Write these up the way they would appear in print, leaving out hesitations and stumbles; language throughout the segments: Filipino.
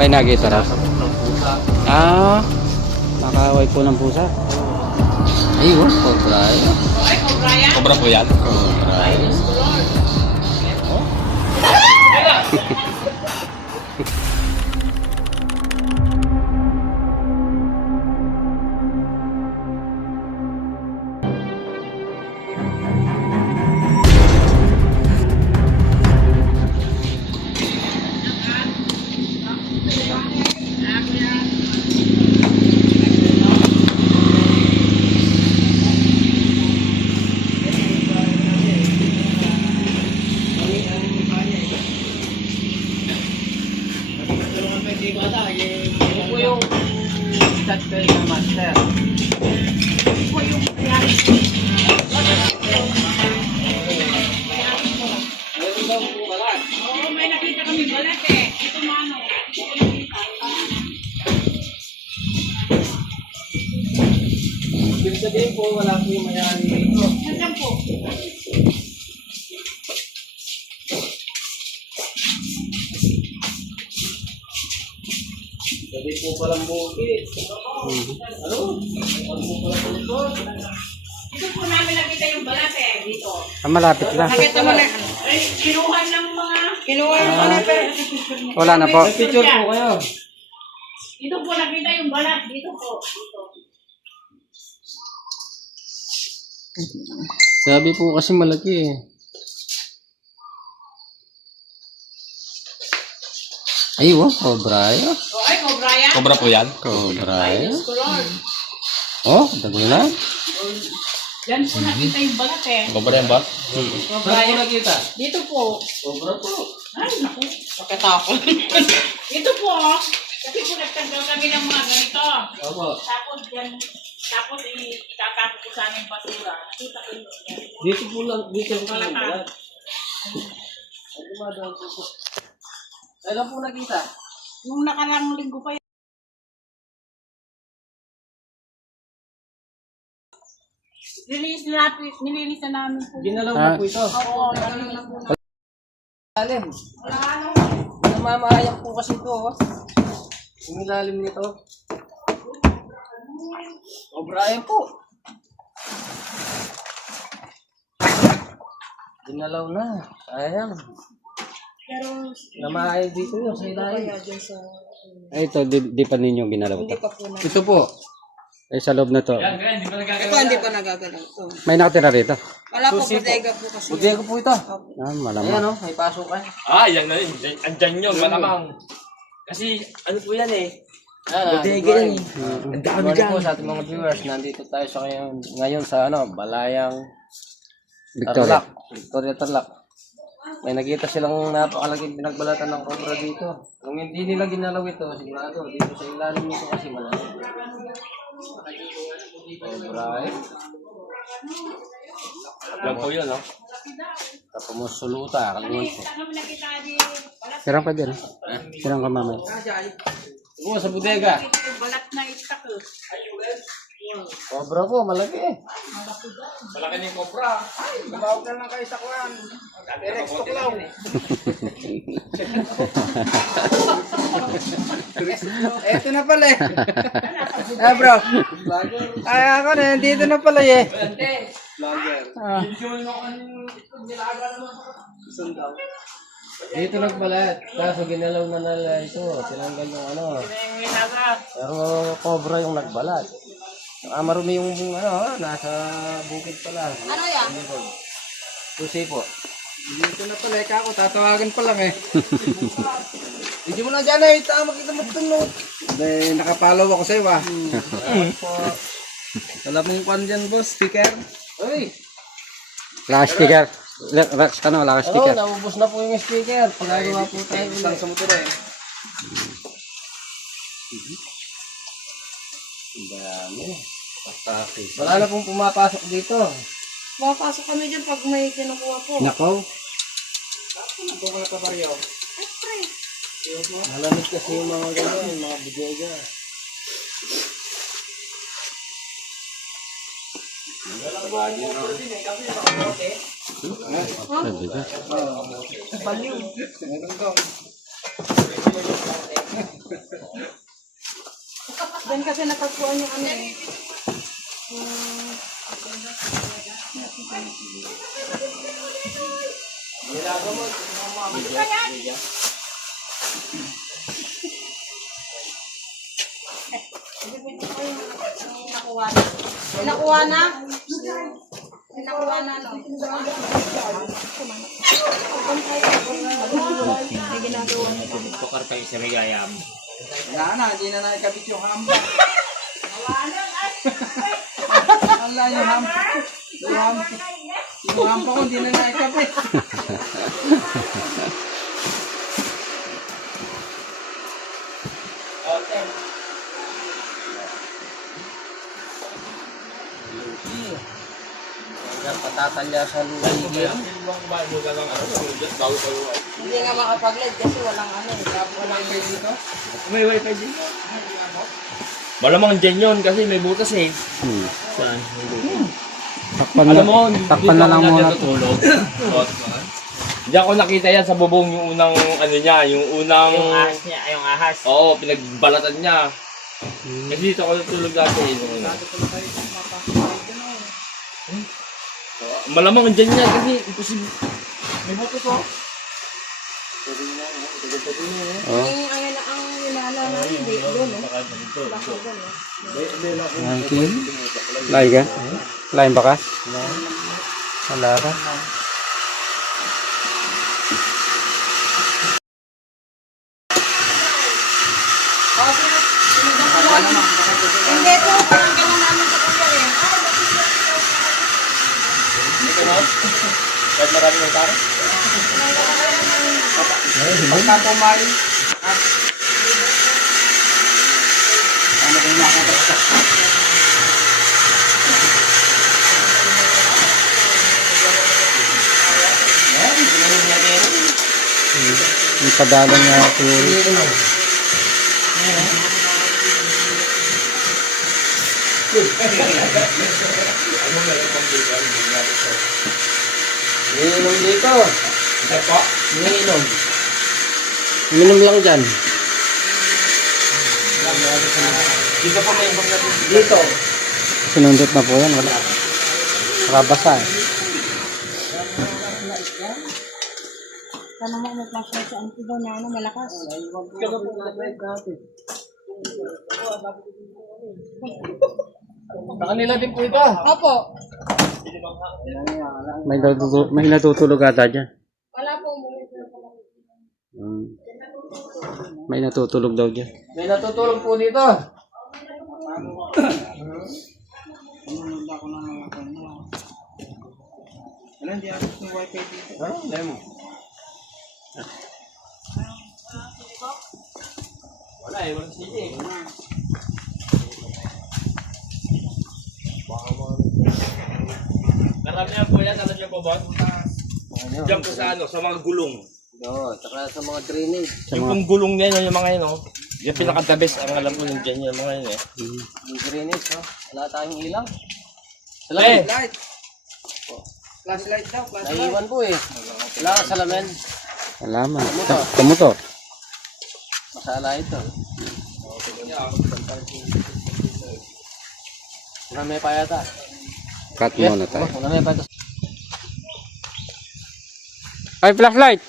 May nagita raw. Ng pusa. Ah, nakaway po ng pusa. Ayun, cobra. Cobra po yan. Cobra. Ito po yung chat ko na master. Ito po yung oo, may nakita kami balat eh. Ito mano. Ibig sabihin po, wala po yung mayari dito. Nasaan po? Sabi po palang bukit. Ano? Ano po palang bukit? Ito po namin nakita yung balat eh. Dito. Ah, malapit lang. Nakita mo na. Eh, kinuha ng mga... Kinuha ng mga pero... Wala na po. May picture po kayo. Dito po nakita yung balat. Dito po. Dito. Sabi po kasi malaki eh. Ayun, cobra. O ay, cobra yan. Cobra po yan. Cobra. Color. Oh, dagol na. Diyan po nakita yung balat eh. Cobra yan ba? Cobra Saan po yan. nakita? Dito po. Cobra po. Ay, naku. Pagkatakot. Ito po. Kasi po nagtanggal kami ng mga ganito. Opo. Tapos yan. Tapos itatapos ko sa aming basura. Nakita ko yun. Dito po lang. Dito po lang. Malaka. Ay, dumadaan po po. Kailan po nakita? Nung nakarang linggo pa yan. Nililis na namin po. Ginalaw na po ito. Oo, nalilis na. Ilalim. Wala ano. Namamahayak po kasi ito. Oh. Yung ilalim nito. Cobra yan po. Ginalaw na. Sayang. Pero Namahay dito yun sa ilalim. Ay, ito, di pa ninyo ginalaw ito. Ito po. Ay, sa loob na to. Ito hindi pa nagagalaw. Ito. May nakatira rito. Wala po, Susi po. bodega po kasi. Bodega po ito. Ah, malamang. Ayan o, may pasukan. Ah, yan na yun. Andyan yun, malamang. Kasi, ano po yan eh. Bodega yan eh. Ang Good dami morning dyan. po sa ating mga viewers. Nandito tayo sa ngayon sa Balayang Victoria. Tarlac. Victoria Tarlac. May nakita silang napakalaking pinagbalatan ng cobra dito. Kung hindi nila ginalaw ito, sigurado dito sa ilalim nito kasi malaki. Cobra eh. Yan po yun, no? Tapos mo suluta, kalimutan ko. kami nakita di balat. Sirang ka din. Sirang ka mamay. Siguro sa bodega. Nakita yung balat na itak. Cobra po, malaki eh. Malaki na yung cobra. Tumawag na lang kayo sa kwan. Direct stock lang. Eto na pala eh. Ah bro. Ay ako na, dito na pala eh. Ah. Dito nagbalat. Kaso ginalaw na nila ito. Tinanggal yung ano. Pero cobra yung nagbalat. Marumi yung nasa bukid pala. Ano yan? Susi po. Dito na pala eh, kako, tatawagan pa lang eh. Hindi mo na dyan eh, tama kita magtunod. Dahil nakapalaw ako sa'yo ah. Wala mong kwan dyan boss, speaker. Uy! Wala ka sticker. Wala ka sticker. Naubos na po yung speaker. Pagagawa po tayo Isang ulit. sa motor eh. Dami. Wala na pong pumapasok dito. Makapasok kami dyan pag may kinukuha po. Nakaw. Ito ka na pa baryo. Malamig kasi yung mga ganyan, mga bodega. Sabi ka. Meron daw. Doon kasi napagpuan yung ano eh. Nakuha na. Nakuha na? Nakuha na, no? May ginagawa niya. Tukar kayo sa Rigayam. Wala na, hindi na naikabit yung hamba. Wala yung hamba. Yung hamba ko, hindi na naikabit. Hanggang patatalya sa luligyan. Hindi nga makapag-live kasi walang ano eh. Walang dito. May wifi din. Malamang dyan yun kasi may butas eh. Saan? May butas. Takpan na, Alam mo, takpan na lang muna. natutulog. Diyan ko nakita yan sa bubong yung unang ano niya, yung unang... Yung ahas niya, yung ahas. Oo, pinagbalatan niya. Kasi dito ako natulog dati. Malamang dyan niya kasi imposible. May butas oh. Oh, Ang ang hinala na hindi doon, no? okay. Lain ka? Lain bakas? Wala ka? Hindi po, parang gano'n namin sa kuya eh. Kahit marami ng taro. Pagka pumain. Ano kung nakakabit? Yung padala niya siguro. Iniinom dito. Iniinom. Uminom lang dyan. Dito. Sinundot na po yan. Wala. Nakabasa eh. Sana mo may flashlight sa anti daw na ano, malakas. Sa kanila din po ito. Opo. May natutulog ata dyan. Wala po. May natutulog daw dyan. May natutulog po dito. Wala, hindi ako ng wifi dito. Wala eh, walang CD eh. Karamihan po yan, alam niyo po ba? Diyan po sa ano, sa mga gulong. Oo, saka sa mga drainage. Yung pong gulong niya, yung mga yun, oh. Yung pinaka-the-best, ang alam ko nung dyan yung mga yun eh. Yung drainage, no? Wala tayong ilaw. Eh, Light. Flashlight daw, flashlight. Naiiwan po eh. Wala ka salamin. Salamat. Kamuto. Masala ito. Marami pa yata. Cut muna tayo. Marami pa ito. Ay, flashlight!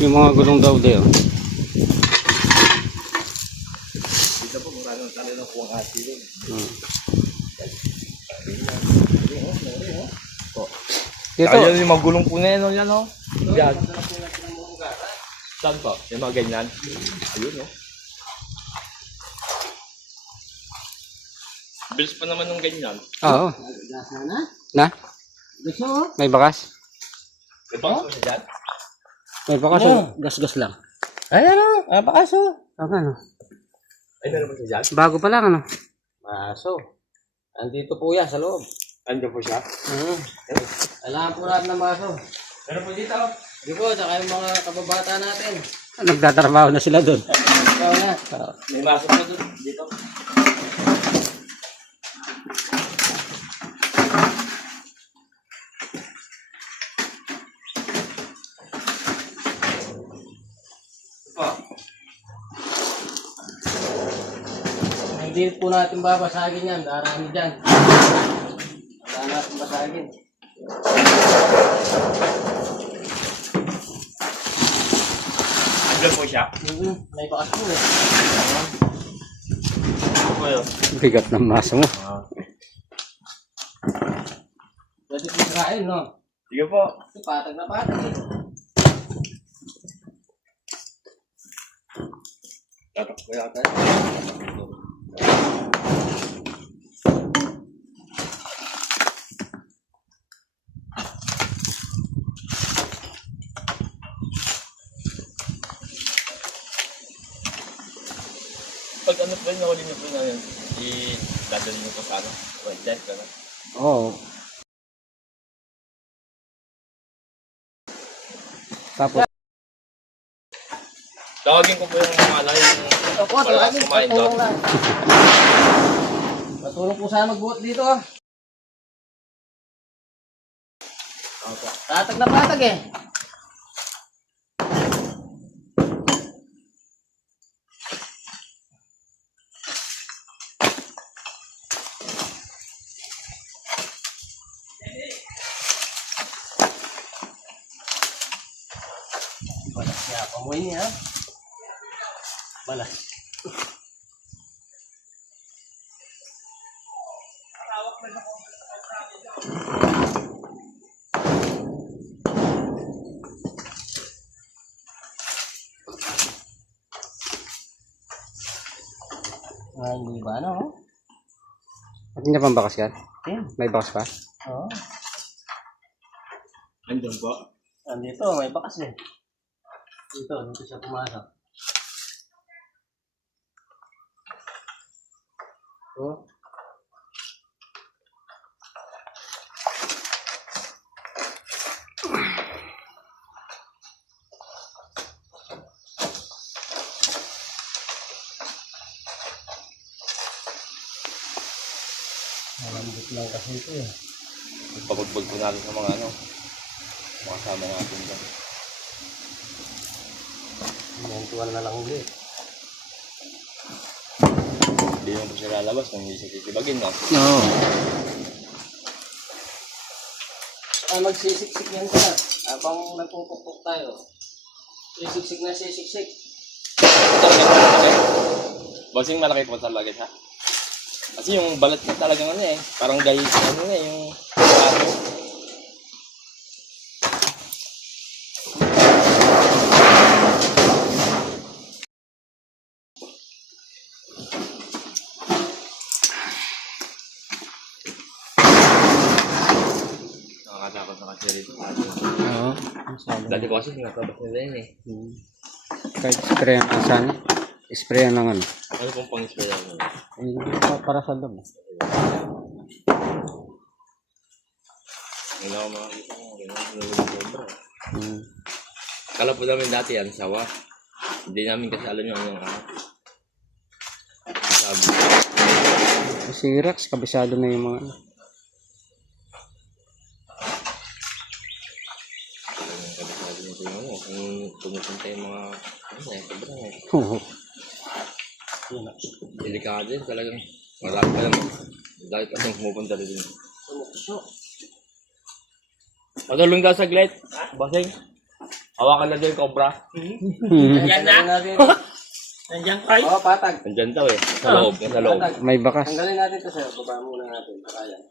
Yung mga gulong daw di, oh. Dito. ayun yung mga gulong po na yun, oh, yan, oh. Yan. Saan po? Yung mga ganyan. Ayun, oh. Bilis pa naman ng ganyan. Oo. Na? Na? Gusto mo? May bakas? May bangs mo siya dyan? May bakas, oh. Gas-gas lang. Ay, ano? Bakas oh. Ano? Ay, meron po siya dyan? Bago pa lang, ano? Baso. Andito po yan sa loob. Andiyan po siya? Kailangan po natin ng baso. Meron po dito. Hindi po, saka yung mga kababata natin. Nagtatrabaho na sila doon. Ikaw na. May masok po doon. Dito. Hindi po natin babasagin yan. Darami dyan. Wala natin basagin. Andyan po siya. May bakas po eh. Ano po yun? Bigat ng maso mo. Pwede po sirain, no? Sige po. Patag na patag eh. Tatak ko yata. Pag ano po yun, nahuli niyo po na yun, dadalhin niyo po sa ano? Well, death ka na. Oo. Tapos, Tawagin ko po yung mga ano, yung Opo, malakas tawagin. kumain doon. Patulong lang. Patulong po sana magbuhat dito ah. Tatag na patag eh. Balas niya. Pamuhin niya. Balas. Hindi ba ano? at hindi pang bakas yan? Yan. May bakas pa? Oo. Andyan po. Andito, may bakas eh. Dito siya pumasok. Oh. Malambot lang kasi ito eh. Pagpapagbag po natin sa mga ano, mga kasama natin dyan. Mentuan na lang ulit. Hindi naman po siya lalabas kung hindi siya titibagin, no? Oo. Magsisiksik yan ka. Habang nagpupukpuk tayo. Sisiksik na sisiksik. Bossing, malaki po talaga siya. Kasi yung balat niya talagang ano eh, parang dahil ano eh, yung pato. Nakakatakot na kasi rito. Oo. Dati po kasi sinatabas nila yun eh. Kahit sprayan ka sana. Sprayan lang ano. Ano pong pang-spray ako? Para sa loob. Wala ko makakita ko. Sobra. Kala po namin dati yan, sawa. Hindi namin kasi alam yung ano. Sabi. Si Rex, kabisado na yung mga ano. Sabi nito yung ano. Kung pumupunta yung mga ano eh, sobrang eh. Oo. Delikado yun talagang. Marami pa lang. Dahil kasi pumupunta rin din. Patulong daw saglit. Bossing. Hawakan na din yung cobra. Yan na. Nandiyan kayo. Oo, patag. Nandyan daw eh. Sa loob. Sa loob. May bakas. Tanggalin natin ito sir. Baba muna natin. Baka yan.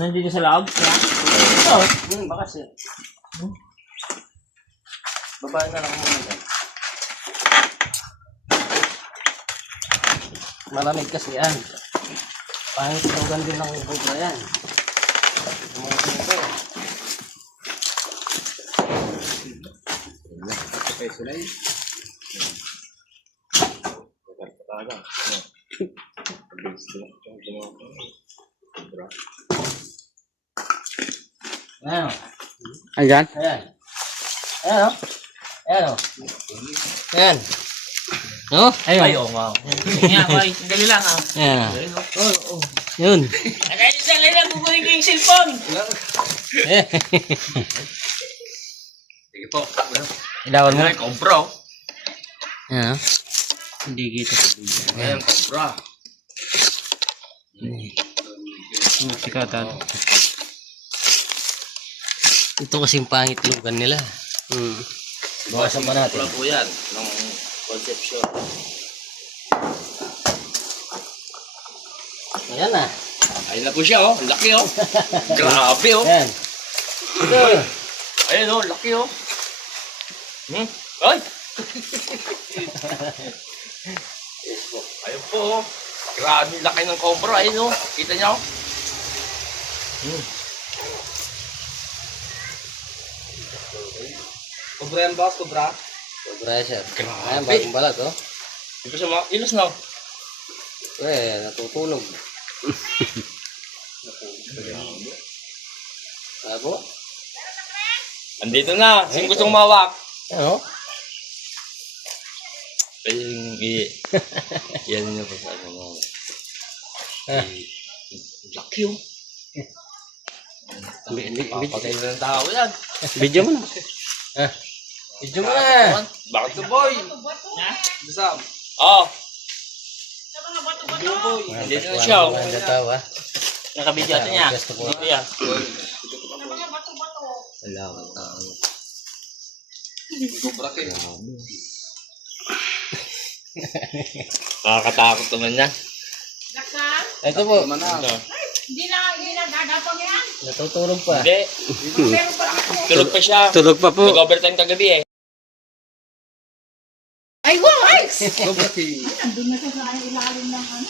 Nandito sa loob. Bakas eh. Babaan na lang muna yan. Malamig kasi yan. Pangit tugan din ng cobra yan. Peso na yun. Talaga. Ayan o. Ayan. Ayan. Ayan o. Ayan o. Ayan. No? Ayun. Ay, oo nga. Nga, boy. Sandali lang ah. Ayan. Yun. Kahit sandali lang, kukunin ko yung cellphone. Sige po. Ilawan mo. Ay, cobra. Ayan o. Hindi kita sa video. Ayan, cobra. Sikatan. Ito kasing pangit lugan nila. Bawasan pa natin. Wala po yan. Ng conception. Ayan na. Ayun na po siya, oh. Ang laki, oh. Grabe, oh. Ayan. Ito. Ayun, oh. Laki, oh. Ay! Ayun po, oh. Grabe, laki ng cobra. Ayun, oh. Kita niyo? Cobra yan, boss, cobra. Sobra siya. Grabe. Ayan, bagong balat, oh. Di ba siya ilos na? Natutulog. Sabo? Andito na. Sino gustong mawak? Ano? Pwede yung yan niyo po sa ano mo. Laki, oh. Papatay na ng tao yan. Video mo na. Video mo na. Bakit to, boy? Bisam. Oh, Sa mga bato-bato. andito na siya, oh. Nagkatawa. Nakabidyo ito niya. Gusto ko. Dito yan. Sa mga bato-bato. Wala kang tao. Cobra kayo. Nakakatakot naman yan. Laksan. Ito po. Hindi na dadapang yan. Natutulog pa. Hindi. Pero pa ako. Tulog pa siya. Tulog pa po. Nag-overtime kagabi, eh. Ay, wow! Ay! Cobra kayo. Nandun na siya sa ilalim ng ano.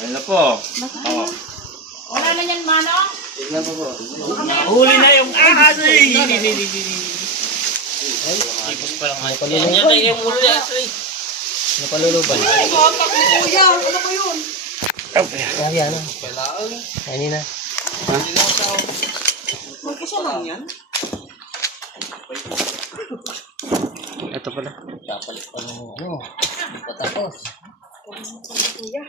Ayun na po. Oh. Wala na yan, Manong. Tignan po po. Huli na yung ahas, eh. Ipos pa lang. Napaluluban. Yan na yung huli, eh. Napaluluban. Kuya, ano ba yun? Ayan na. Kanina. Mag-isa lang yan. Ito pala. Kapalit pa ng ano. Hindi pa tapos. Kuya.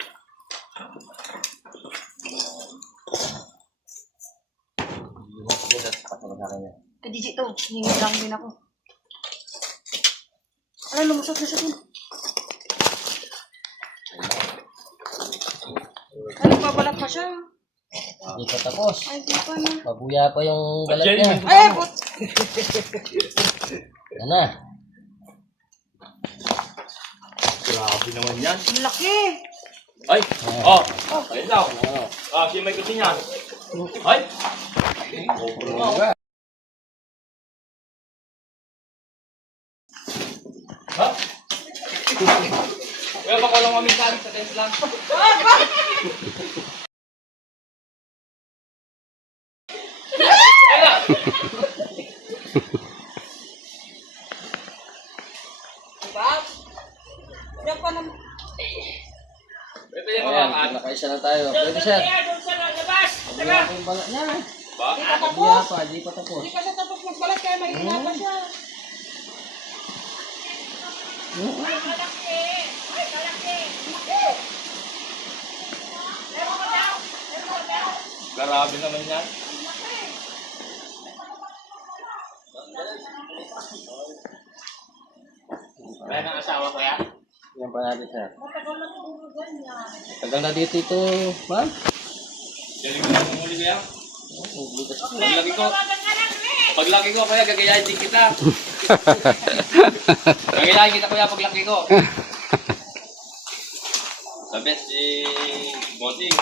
Kadiji to, hingi lang din ako. Ano, lumusot na siya dun. Ano, babalat pa siya? Hindi pa tapos. Ay, di pa na. Mabuya pa yung balat niya. Ay, but... Yan na. Grabe naman yan. Laki! Ay! Oh! Ayun daw. Ah, siya may gusto niya. Ay! Ha? Kaya baka lang maminsan sa test lang. Ay na! Diyan pa naman. Pwede yung Ayan, mga nakaisa na tayo. Pwede siya. Doon sa labas. Mabuya pa yung balat niya. ba? Mabuya pa, di pa tapos. Hindi pa siya tapos magbalat kaya mahina pa siya. Ay, kalaki. Ay, kalaki. Ewan ko daw. Ewan ko daw. Grabe naman yan. Kaya ng asawa ko yan? Yan pa natin siya. Matagal na siguro ganyan. Tagal na dito ito, ma'am. Galing mo lang umuli kaya? Paglaki ko, Tawagan ka lang, eh. paglaki ko kaya gagayahin din kita. Gagayahin kita kuya paglaki ko. Sabi si Boting.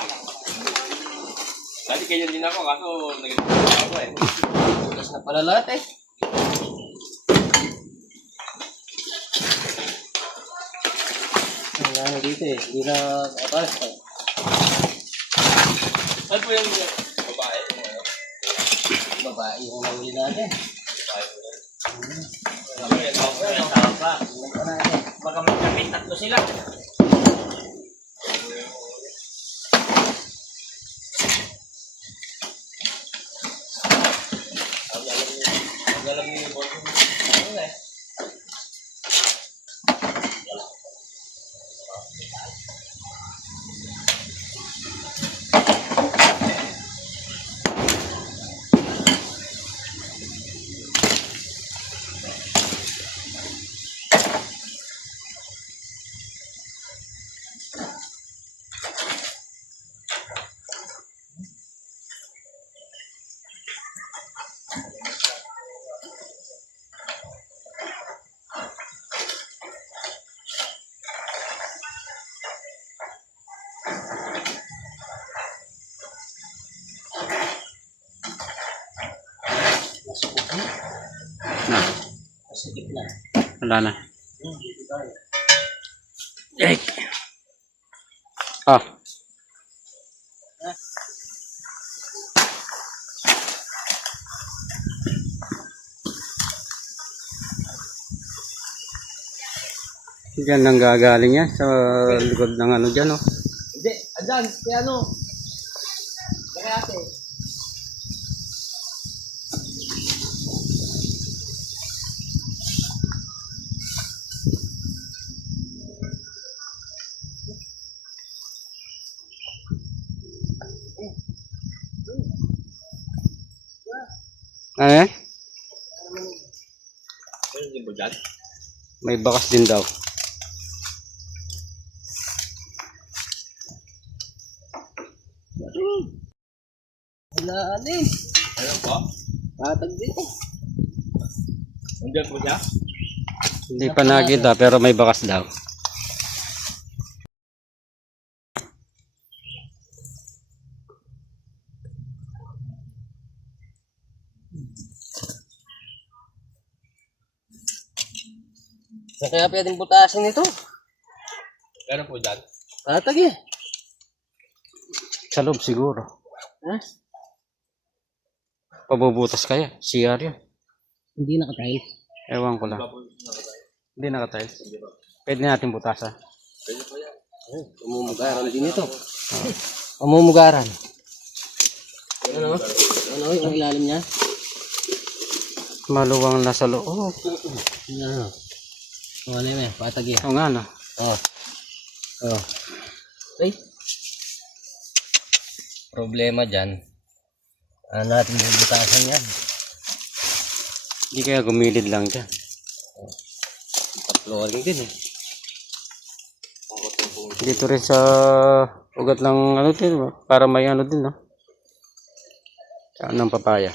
Dati ganyan din ako, kaso nagagawa ako eh. Bukas na pala lahat eh. Wala na dito eh. Hindi na atas eh. Saan po yung babae? Babae yung nahuli natin. Tingnan pa natin. Baka magkamit, tatlo sila. Magalang ni Boting. Ano eh? Sikip na. Wala na. Ek. Ah. Diyan nang gagaling yan sa likod ng ano dyan, oh. Hindi, andyan, kaya ano. Kaya ate. Ano yan? Ano din po dyan? May bakas din daw. Wala alin. Ano po? Patag dito. Nandiyan po siya? Hindi pa nakita pero may bakas daw. Kaya pwedeng butasin ito. Ano po dyan? Patag eh. Sa loob siguro. Ha? Pabubutas kaya. CR yun. Hindi nakatiles. Ewan ko lang. Hindi nakatiles. Pwede natin butasan. Pamumugaran din ito. Pamumugaran. Ano? Ano yung ilalim niya? Maluwang nasa loob. Oh, Ano? Wala yun eh. Patag eh. oo nga no. Oh. Oh. Ay. Problema dyan. Ano natin bubutasan yan? Hindi kaya gumilid lang dyan. Flooring din eh. Dito rin sa ugat ng ano din. Para may ano din no. Saan ng papaya.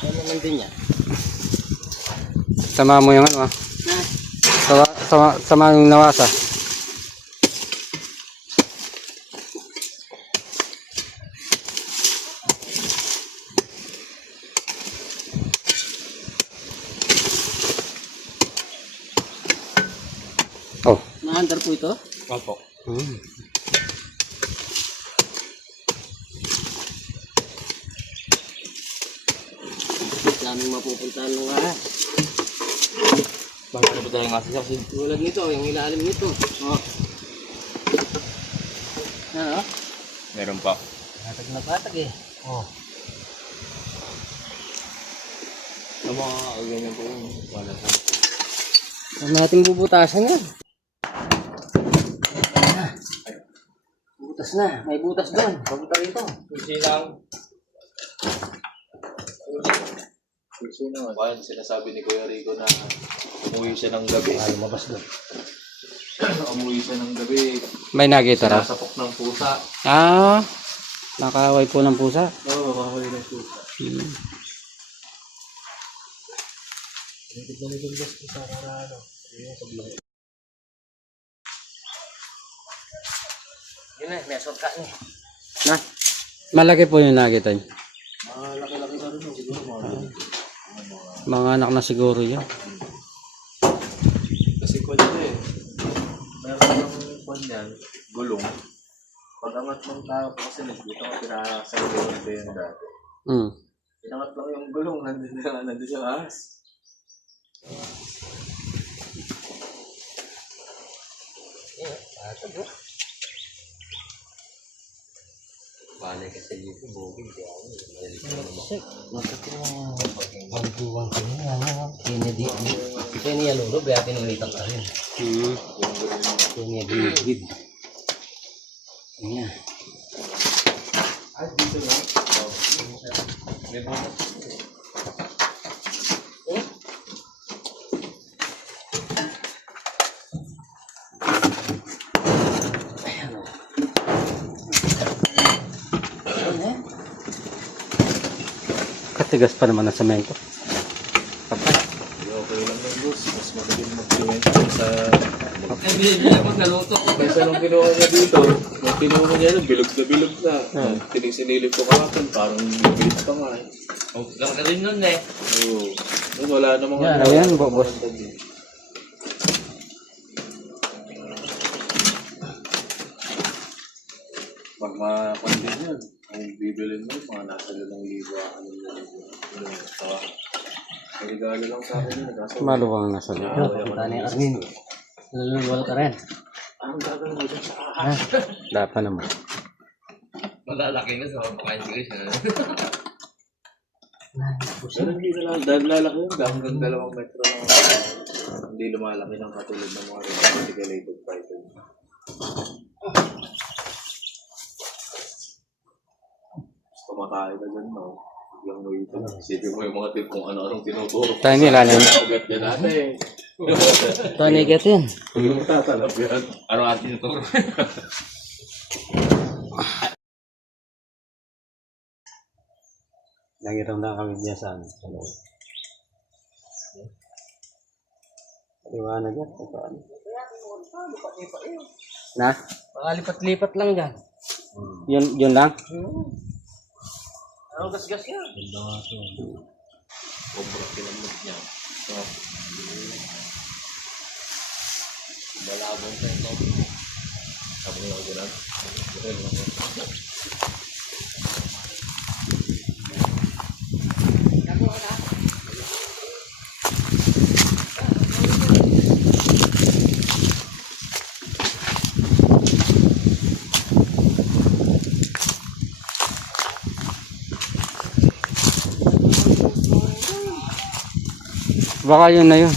Ano naman din yan? Sama mo yung ano ah. Sama yung nawasa. Oh. Mahandar po ito? Opo. Daming mapupuntahan nung ahas. Bakit na po tayo nga siya? Tulad nito, yung ilalim nito. Oh. Ano? Meron pa. Patag na patag eh. Oh. Sa mga ganyan po yun. Wala sa Saan natin bubutasan yan? Butas na. May butas doon. Papunta rito. Susi lang. Susi naman. Bakit sinasabi ni Kuya Rico na umuwi siya ng gabi? Lumabas doon. Umuwi siya ng gabi. May nakita raw. Sinasapok ng pusa. Ah. Nakaway po ng pusa. Oo, makahuli ng pusa. Yun na, may asok ka niya. Na. Malaki po yung nakita niyo. Laki-laki na rin siguro Mga anak na siguro yun. Kasi kwan niya eh. Meron ng kwan niyan, gulong. Pag angat ng tao po kasi nagbuto ko pinasa yung gulong yung dati. Pinangat lang yung gulong, nandun yung ahas. Patag oh. Balay kasi dito, bugin. Kaya ano, malilit na naman. Bakit yung pagbuwang ko niya? Kennedy. Kennedy Aluro, kaya tinulitan ka rin. Kennedy Gid. Ayan. Ay, dito na. May bukas. Katigas pa naman ang semento. Okay lang ng bus. mas magaling mag-implement sa... Kaysa nung kinuha niya dito, nung kinuha niya nun, bilog na. Tinisinilip ko kahapon, parang bilis pa nga eh. Lang na rin nun eh. Oo. Nun, wala namang Yan, ayan, boss. Pag makakondin yun, ang bibilin mo, mga nasa 2,000, 6,000. Ang regalo lang sa akin yun, nagkasa. Maluwang nasa loob. Punta ni Armin. Lulunwal ka rin. Ang gagawin mo dyan sa Dapat naman. Malalaki na sa pagkain siguro siya. Pero hindi na lang, dahil lalaki yun, hanggang 2 metro lang. Hindi lumalaki ng katulad ng mga reticulated python. Kumakain ka dyan, no? Yung mo ito. Isipin mo yung mga tip kung ano-anong tinuturo. Tayo nilalim. Ugat yan natin. Ito, nigat yan. Hindi mo tatalab yan. Ano atin ito? Nangiram na kami niya sa ano. Sa loob. Liwanag yan. Paano? Na? Makalipat-lipat lang dyan. Yun lang? Anong gas-gas yan? Sobrang kinamot niya. Balabong sa ito. Sabi niya ako lang. Baka yun na yun.